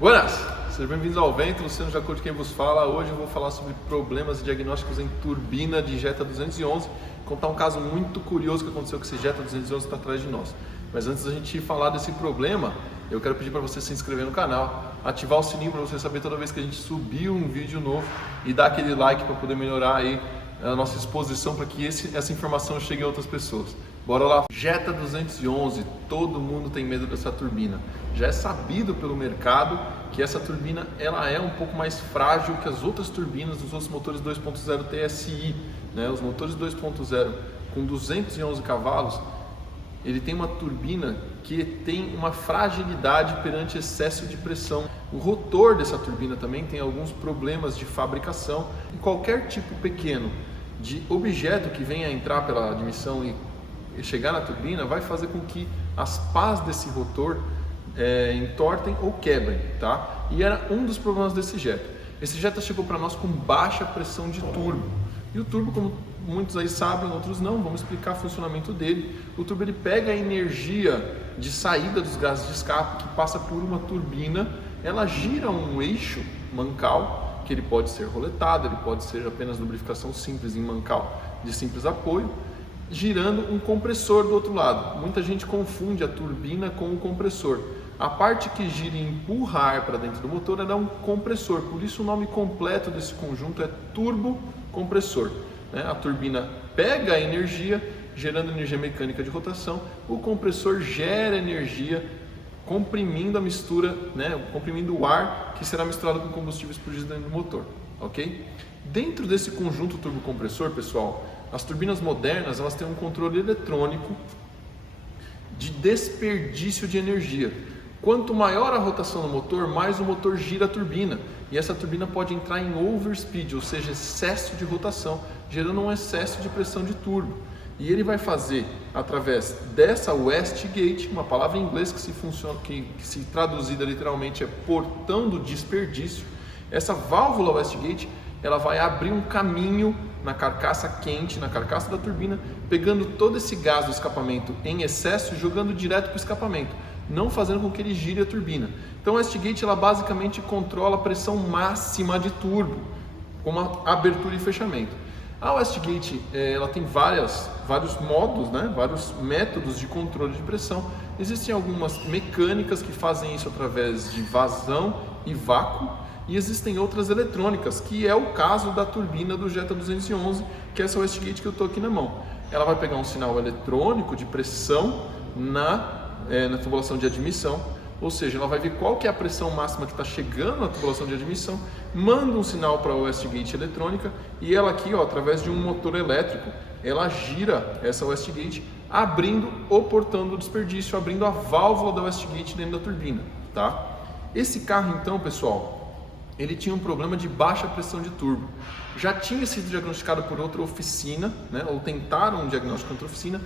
Buenas! Sejam bem-vindos ao Vento, Luciano Jacob de quem vos fala. Hoje eu vou falar sobre problemas e diagnósticos em turbina de Jetta 211, contar um caso muito curioso que aconteceu com esse Jetta 211 que está atrás de nós. Mas antes da gente falar desse problema, eu quero pedir para você se inscrever no canal, ativar o sininho para você saber toda vez que a gente subir um vídeo novo e dar aquele like para poder melhorar aí a nossa exposição para que essa informação chegue a outras pessoas. Bora lá! Jetta 211, todo mundo tem medo dessa turbina. Já é sabido pelo mercado que essa turbina ela é um pouco mais frágil que as outras turbinas dos outros motores 2.0 TSI. Os motores 2.0 com 211 cavalos, ele tem uma turbina que tem uma fragilidade perante excesso de pressão. O rotor dessa turbina também tem alguns problemas de fabricação. E qualquer tipo pequeno de objeto que venha a entrar pela admissão e chegar na turbina vai fazer com que as pás desse rotor entortem ou quebrem, tá? E era um dos problemas desse Jetta. Esse Jetta chegou para nós com baixa pressão de turbo. E o turbo, como muitos aí sabem, outros não, vamos explicar o funcionamento dele. O turbo ele pega a energia de saída dos gases de escape que passa por uma turbina, ela gira um eixo mancal, que ele pode ser roletado, ele pode ser apenas lubrificação simples em mancal de simples apoio, girando um compressor do outro lado. Muita gente confunde a turbina com o compressor. A parte que gira e empurra ar para dentro do motor é um compressor, por isso o nome completo desse conjunto é turbocompressor. A turbina pega a energia, gerando energia mecânica de rotação, o compressor gera energia comprimindo a mistura, comprimindo o ar que será misturado com combustível explodido dentro do motor, ok? Dentro desse conjunto turbocompressor, pessoal, as turbinas modernas elas têm um controle eletrônico de desperdício de energia. Quanto maior a rotação do motor, mais o motor gira a turbina. E essa turbina pode entrar em overspeed, ou seja, excesso de rotação, gerando um excesso de pressão de turbo. E ele vai fazer, através dessa wastegate, uma palavra em inglês que se traduzida literalmente é portão do desperdício, essa válvula wastegate ela vai abrir um caminho na carcaça quente, na carcaça da turbina, pegando todo esse gás do escapamento em excesso e jogando direto para o escapamento, não fazendo com que ele gire a turbina. Então a wastegate ela basicamente controla a pressão máxima de turbo, com uma abertura e fechamento. A wastegate ela tem vários modos, vários métodos de controle de pressão. Existem algumas mecânicas que fazem isso através de vazão e vácuo, e existem outras eletrônicas, que é o caso da turbina do Jetta 211, que é essa wastegate que eu estou aqui na mão. Ela vai pegar um sinal eletrônico de pressão na tubulação de admissão, ou seja, ela vai ver qual que é a pressão máxima que está chegando na tubulação de admissão, manda um sinal para a wastegate eletrônica e ela aqui, através de um motor elétrico, ela gira essa wastegate, abrindo o portão do desperdício, abrindo a válvula da wastegate dentro da turbina, tá? Esse carro então, pessoal, ele tinha um problema de baixa pressão de turbo. Já tinha sido diagnosticado por outra oficina, ou tentaram um diagnóstico contra oficina,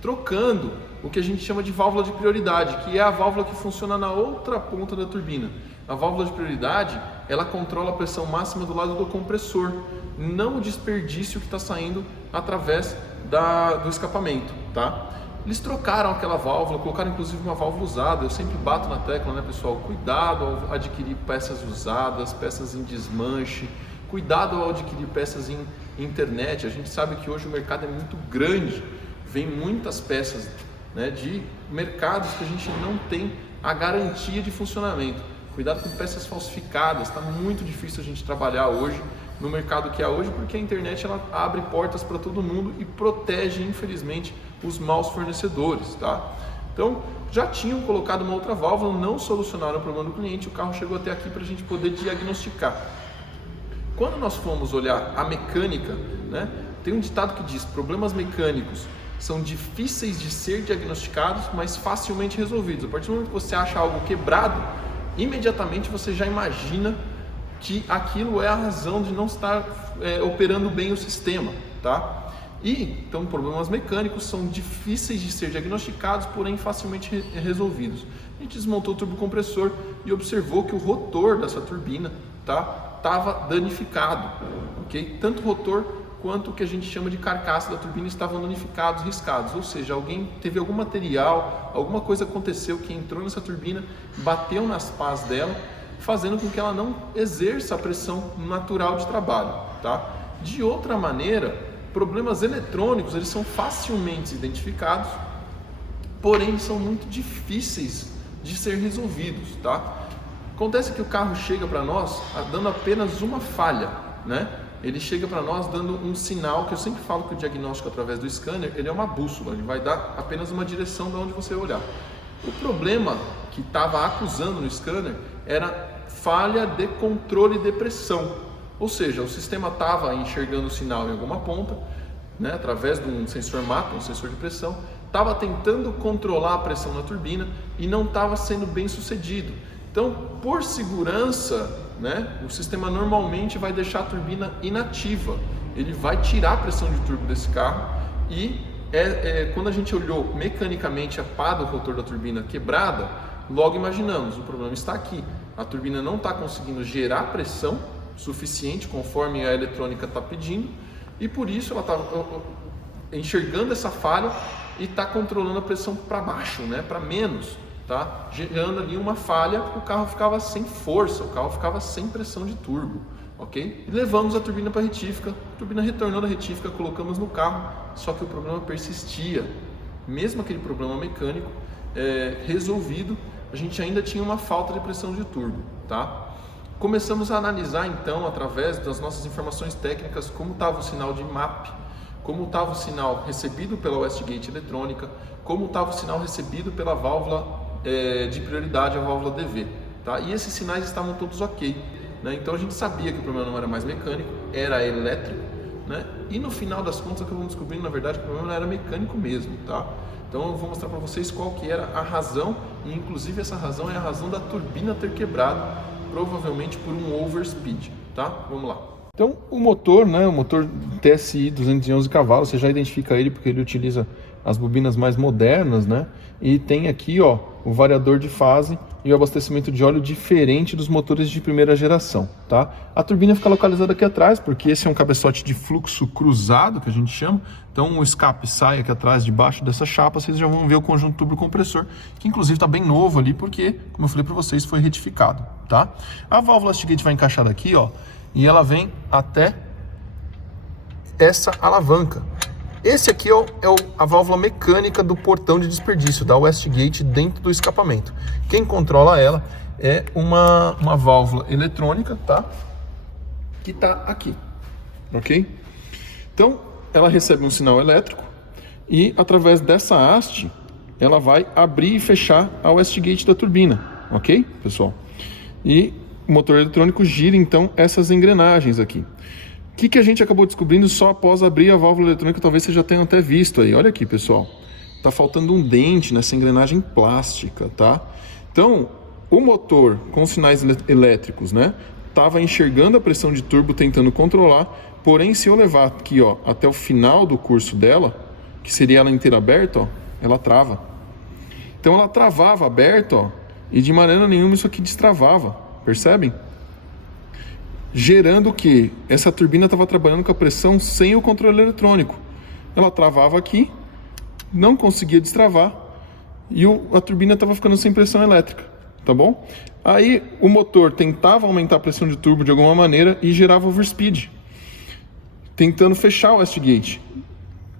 trocando o que a gente chama de válvula de prioridade, que é a válvula que funciona na outra ponta da turbina. A válvula de prioridade, ela controla a pressão máxima do lado do compressor, não o desperdício que está saindo através do escapamento, tá? Eles trocaram aquela válvula, colocaram inclusive uma válvula usada. Eu sempre bato na tecla, pessoal? Cuidado ao adquirir peças usadas, peças em desmanche, cuidado ao adquirir peças em internet. A gente sabe que hoje o mercado é muito grande, vem muitas peças de mercados que a gente não tem a garantia de funcionamento. Cuidado com peças falsificadas, está muito difícil a gente trabalhar hoje no mercado que é hoje, porque a internet ela abre portas para todo mundo e protege, infelizmente, os maus fornecedores, tá? Então, já tinham colocado uma outra válvula, não solucionaram o problema do cliente, o carro chegou até aqui para a gente poder diagnosticar. Quando nós fomos olhar a mecânica, tem um ditado que diz: problemas mecânicos são difíceis de ser diagnosticados, mas facilmente resolvidos. A partir do momento que você acha algo quebrado, imediatamente você já imagina que aquilo é a razão de não estar operando bem o sistema, tá? Então, problemas mecânicos são difíceis de ser diagnosticados, porém facilmente resolvidos. A gente desmontou o turbocompressor e observou que o rotor dessa turbina estava danificado, ok? Tanto o rotor quanto o que a gente chama de carcaça da turbina estavam danificados, riscados, ou seja, alguém teve algum material, alguma coisa aconteceu que entrou nessa turbina, bateu nas pás dela fazendo com que ela não exerça a pressão natural de trabalho, tá? De outra maneira, problemas eletrônicos, eles são facilmente identificados, porém eles são muito difíceis de ser resolvidos, tá? Acontece que o carro chega para nós dando apenas uma falha, né? Ele chega para nós dando um sinal, que eu sempre falo que o diagnóstico através do scanner, ele é uma bússola, ele vai dar apenas uma direção de onde você olhar. O problema que estava acusando no scanner era falha de controle de pressão, ou seja, o sistema estava enxergando o sinal em alguma ponta, né, através de um sensor MAP, um sensor de pressão, estava tentando controlar a pressão na turbina e não estava sendo bem sucedido. Então, por segurança, né, o sistema normalmente vai deixar a turbina inativa, ele vai tirar a pressão de turbo desse carro e quando a gente olhou mecanicamente a pá do rotor da turbina quebrada, logo imaginamos, o problema está aqui, a turbina não está conseguindo gerar pressão suficiente conforme a eletrônica está pedindo e por isso ela está enxergando essa falha e está controlando a pressão para baixo, né, para menos. Tá? Gerando ali uma falha, o carro ficava sem força, o carro ficava sem pressão de turbo, ok? E levamos a turbina para a retífica, a turbina retornou da retífica, colocamos no carro, só que o problema persistia. Mesmo aquele problema mecânico resolvido, a gente ainda tinha uma falta de pressão de turbo, tá? Começamos a analisar então, através das nossas informações técnicas, como estava o sinal de MAP, como estava o sinal recebido pela Westgate eletrônica, como estava o sinal recebido pela válvula de prioridade, a válvula DV, tá? E esses sinais estavam todos ok, né? Então a gente sabia que o problema não era mais mecânico, era elétrico, né? E no final das contas, o que eu vou descobrindo, na verdade, que o problema era mecânico mesmo, tá? Então eu vou mostrar para vocês qual que era a razão, e inclusive essa razão é a razão da turbina ter quebrado, provavelmente por um overspeed, tá? Vamos lá. Então o motor, né, o motor TSI 211 cavalos, você já identifica ele porque ele utiliza as bobinas mais modernas, né? E tem aqui, ó, o variador de fase e o abastecimento de óleo diferente dos motores de primeira geração, tá? A turbina fica localizada aqui atrás, porque esse é um cabeçote de fluxo cruzado, que a gente chama. Então o escape sai aqui atrás, debaixo dessa chapa, vocês já vão ver o conjunto turbo-compressor, que inclusive está bem novo ali, porque, como eu falei para vocês, foi retificado, tá? A válvula Westgate vai encaixar aqui, ó, e ela vem até essa alavanca. Esse aqui é a válvula mecânica do portão de desperdício da Westgate dentro do escapamento. Quem controla ela é uma válvula eletrônica, tá? Que tá aqui, ok? Então, ela recebe um sinal elétrico e através dessa haste, ela vai abrir e fechar a Westgate da turbina, ok, pessoal? E o motor eletrônico gira, então, essas engrenagens aqui. O que a gente acabou descobrindo só após abrir a válvula eletrônica, talvez vocês já tenham até visto aí. Olha aqui, pessoal. Tá faltando um dente nessa engrenagem plástica, tá? Então, o motor com sinais elétricos, né? Tava enxergando a pressão de turbo, tentando controlar. Porém, se eu levar aqui, ó, até o final do curso dela, que seria ela inteira aberta, ó, ela trava. Então, ela travava aberta, ó, e de maneira nenhuma isso aqui destravava. Percebem? Gerando que essa turbina estava trabalhando com a pressão sem o controle eletrônico. Ela travava aqui, não conseguia destravar e a turbina estava ficando sem pressão elétrica, tá bom? Aí o motor tentava aumentar a pressão de turbo de alguma maneira e gerava overspeed, tentando fechar o Westgate.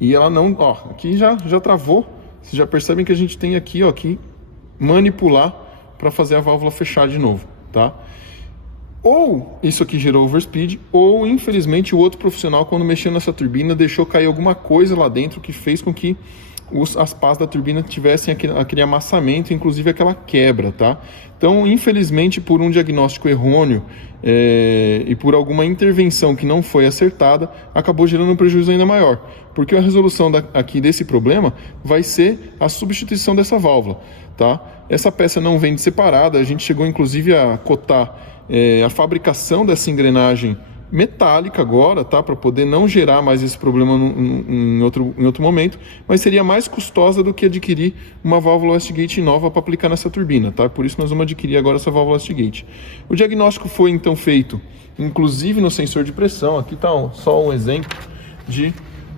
E ela não, ó, aqui já travou. Vocês já percebem que a gente tem aqui, ó, que manipular para fazer a válvula fechar de novo, tá? Ou isso aqui gerou overspeed, ou infelizmente o outro profissional, quando mexeu nessa turbina, deixou cair alguma coisa lá dentro que fez com que as pás da turbina tivessem aquele amassamento, inclusive aquela quebra, tá? Então, infelizmente, por um diagnóstico errôneo e por alguma intervenção que não foi acertada, acabou gerando um prejuízo ainda maior, porque a resolução aqui desse problema vai ser a substituição dessa válvula, tá? Essa peça não vem separada, a gente chegou inclusive a cotar a fabricação dessa engrenagem metálica agora, tá? Para poder não gerar mais esse problema em outro momento, mas seria mais custosa do que adquirir uma válvula Westgate nova para aplicar nessa turbina, tá? Por isso nós vamos adquirir agora essa válvula Westgate. O diagnóstico foi então feito, inclusive no sensor de pressão. Aqui está só um exemplo de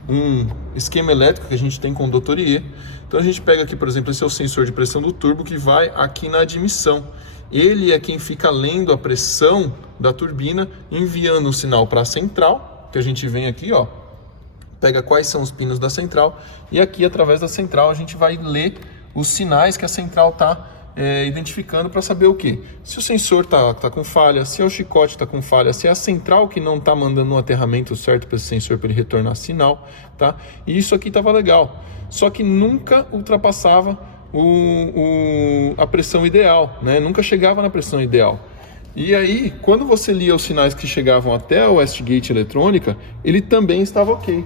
um esquema elétrico que a gente tem com o Dr. IE. Então a gente pega aqui, por exemplo, esse é o sensor de pressão do turbo que vai aqui na admissão. Ele é quem fica lendo a pressão da turbina, enviando um sinal para a central, que a gente vem aqui, ó, pega quais são os pinos da central, e aqui através da central a gente vai ler os sinais que a central está identificando para saber o que? Se o sensor tá com falha, se é o chicote está com falha, se é a central que não está mandando um aterramento certo para esse sensor para ele retornar sinal, tá? E isso aqui estava legal, só que nunca ultrapassava a pressão ideal, né? Nunca chegava na pressão ideal. E aí, quando você lia os sinais que chegavam até a Westgate eletrônica, ele também estava ok.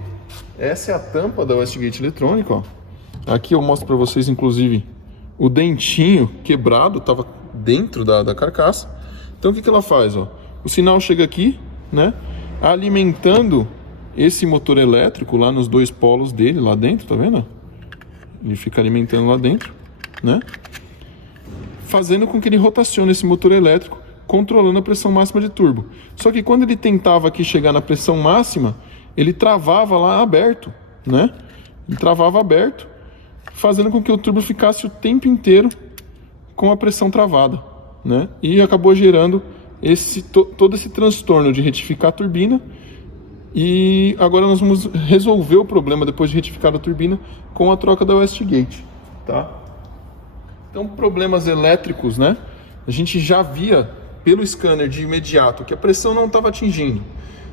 Essa é a tampa da Westgate eletrônica, ó. Aqui eu mostro para vocês, inclusive, o dentinho quebrado, estava dentro da carcaça. Então o que ela faz? Ó? O sinal chega aqui, né, alimentando esse motor elétrico lá nos dois polos dele, lá dentro, tá vendo? Ele fica alimentando lá dentro, né, fazendo com que ele rotacione esse motor elétrico, controlando a pressão máxima de turbo. Só que quando ele tentava aqui chegar na pressão máxima, ele travava lá aberto, né? Ele travava aberto, fazendo com que o turbo ficasse o tempo inteiro com a pressão travada, né? E acabou gerando todo esse transtorno de retificar a turbina. E agora nós vamos resolver o problema depois de retificar a turbina com a troca da Westgate, tá? Então, problemas elétricos, né? A gente já via pelo scanner de imediato que a pressão não estava atingindo.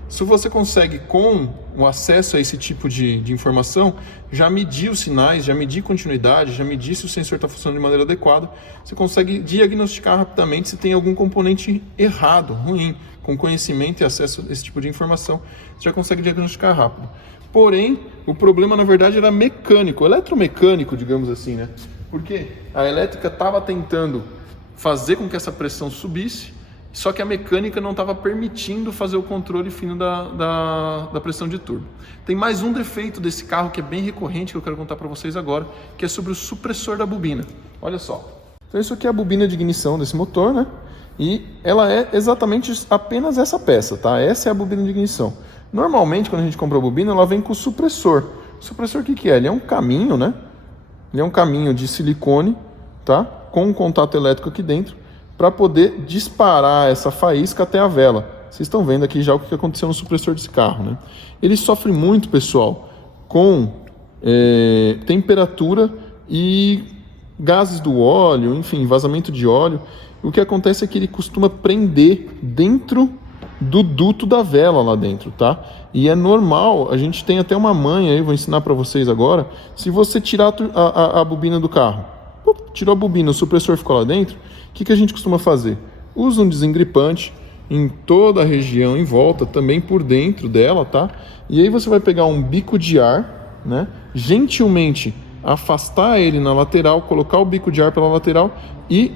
Se você consegue, com o acesso a esse tipo de informação, já medir os sinais, já medir continuidade, já medir se o sensor está funcionando de maneira adequada, você consegue diagnosticar rapidamente se tem algum componente errado, ruim. Com conhecimento e acesso a esse tipo de informação, você já consegue diagnosticar rápido. Porém, o problema, na verdade, era mecânico, eletromecânico, digamos assim, né? Porque a elétrica estava tentando fazer com que essa pressão subisse, só que a mecânica não estava permitindo fazer o controle fino da pressão de turbo. Tem mais um defeito desse carro que é bem recorrente, que eu quero contar para vocês agora, que é sobre o supressor da bobina. Olha só. Então isso aqui é a bobina de ignição desse motor, né? E ela é exatamente apenas essa peça, tá? Essa é a bobina de ignição. Normalmente, quando a gente compra a bobina, ela vem com o supressor. O supressor o que é? Ele é um caminho, né? Ele é um caminho de silicone, tá? Com um contato elétrico aqui dentro, para poder disparar essa faísca até a vela. Vocês estão vendo aqui já o que aconteceu no supressor desse carro, né? Ele sofre muito, pessoal, com temperatura e gases do óleo, enfim, vazamento de óleo. O que acontece é que ele costuma prender dentro do duto da vela lá dentro, tá? E é normal, a gente tem até uma manha aí, vou ensinar para vocês agora. Se você tirar a bobina do carro, tirou a bobina, o supressor ficou lá dentro, o que a gente costuma fazer? Usa um desengripante em toda a região em volta, também por dentro dela, tá? E aí você vai pegar um bico de ar, né? Gentilmente afastar ele na lateral, colocar o bico de ar pela lateral e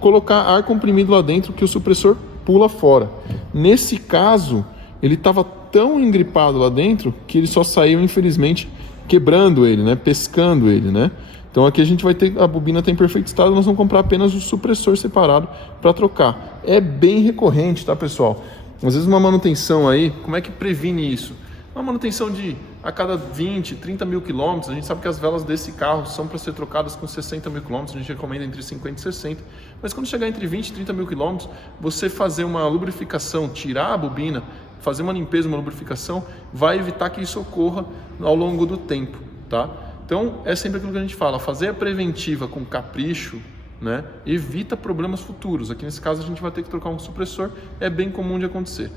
colocar ar comprimido lá dentro que o supressor pula fora. Nesse caso, ele estava tão engripado lá dentro que ele só saiu, infelizmente, quebrando ele, né? Pescando ele, né? Então aqui a gente vai ter, a bobina está em perfeito estado, nós vamos comprar apenas o supressor separado para trocar. É bem recorrente, tá, pessoal? Às vezes uma manutenção aí, como é que previne isso? Uma manutenção de a cada 20, 30 mil quilômetros, a gente sabe que as velas desse carro são para ser trocadas com 60 mil quilômetros, a gente recomenda entre 50 e 60, mas quando chegar entre 20 e 30 mil quilômetros, você fazer uma lubrificação, tirar a bobina, fazer uma limpeza, uma lubrificação, vai evitar que isso ocorra ao longo do tempo, tá? Então, é sempre aquilo que a gente fala, fazer a preventiva com capricho, né, evita problemas futuros. Aqui nesse caso a gente vai ter que trocar um supressor, é bem comum de acontecer.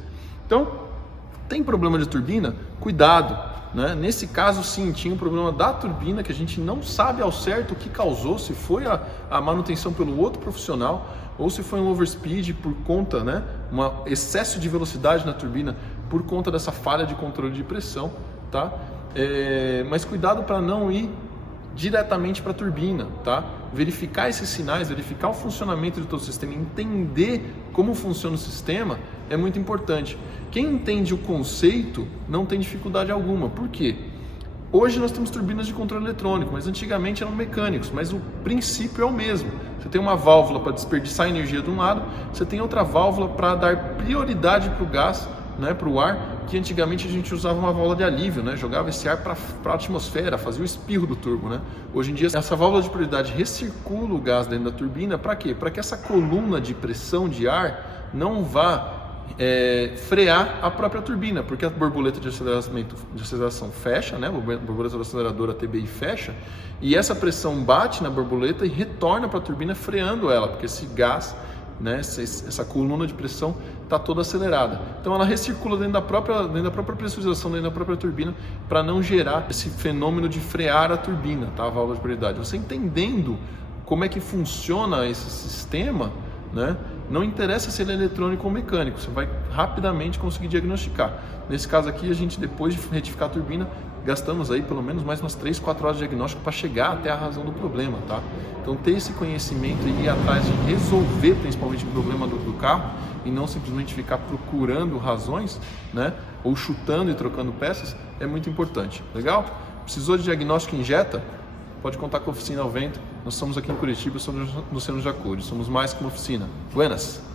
Então, tem problema de turbina? Cuidado, né? Nesse caso sim, tinha um problema da turbina que a gente não sabe ao certo o que causou, se foi a manutenção pelo outro profissional ou se foi um overspeed por conta, né, um excesso de velocidade na turbina por conta dessa falha de controle de pressão, tá? Mas cuidado para não ir diretamente para a turbina, tá? Verificar esses sinais, verificar o funcionamento de todo o sistema, entender como funciona o sistema é muito importante. Quem entende o conceito não tem dificuldade alguma. Por quê? Hoje nós temos turbinas de controle eletrônico, mas antigamente eram mecânicos, mas o princípio é o mesmo. Você tem uma válvula para desperdiçar energia de um lado, você tem outra válvula para dar prioridade para o gás né, para o ar, que antigamente a gente usava uma válvula de alívio, né, jogava esse ar para a atmosfera, fazia o espirro do turbo, né. Hoje em dia essa válvula de prioridade recircula o gás dentro da turbina, para quê? Para que essa coluna de pressão de ar não vá frear a própria turbina, porque a borboleta de aceleração fecha, né, a borboleta do acelerador, a TBI fecha, e essa pressão bate na borboleta e retorna para a turbina freando ela, porque esse gás, né, essa coluna de pressão está toda acelerada. Então ela recircula dentro da própria pressurização, dentro da própria turbina, para não gerar esse fenômeno de frear a turbina, tá? A válvula de prioridade. Você entendendo como é que funciona esse sistema, né, não interessa se ele é eletrônico ou mecânico, você vai rapidamente conseguir diagnosticar. Nesse caso aqui, a gente, depois de retificar a turbina, gastamos aí pelo menos mais umas 3, 4 horas de diagnóstico para chegar até a razão do problema, tá? Então ter esse conhecimento e ir atrás de resolver principalmente o problema do carro e não simplesmente ficar procurando razões, né, ou chutando e trocando peças, é muito importante. Legal? Precisou de diagnóstico injeta? Pode contar com a Oficina ao Vento. Nós estamos aqui em Curitiba, somos no Centro Jacudi. Somos mais que uma oficina. Buenas!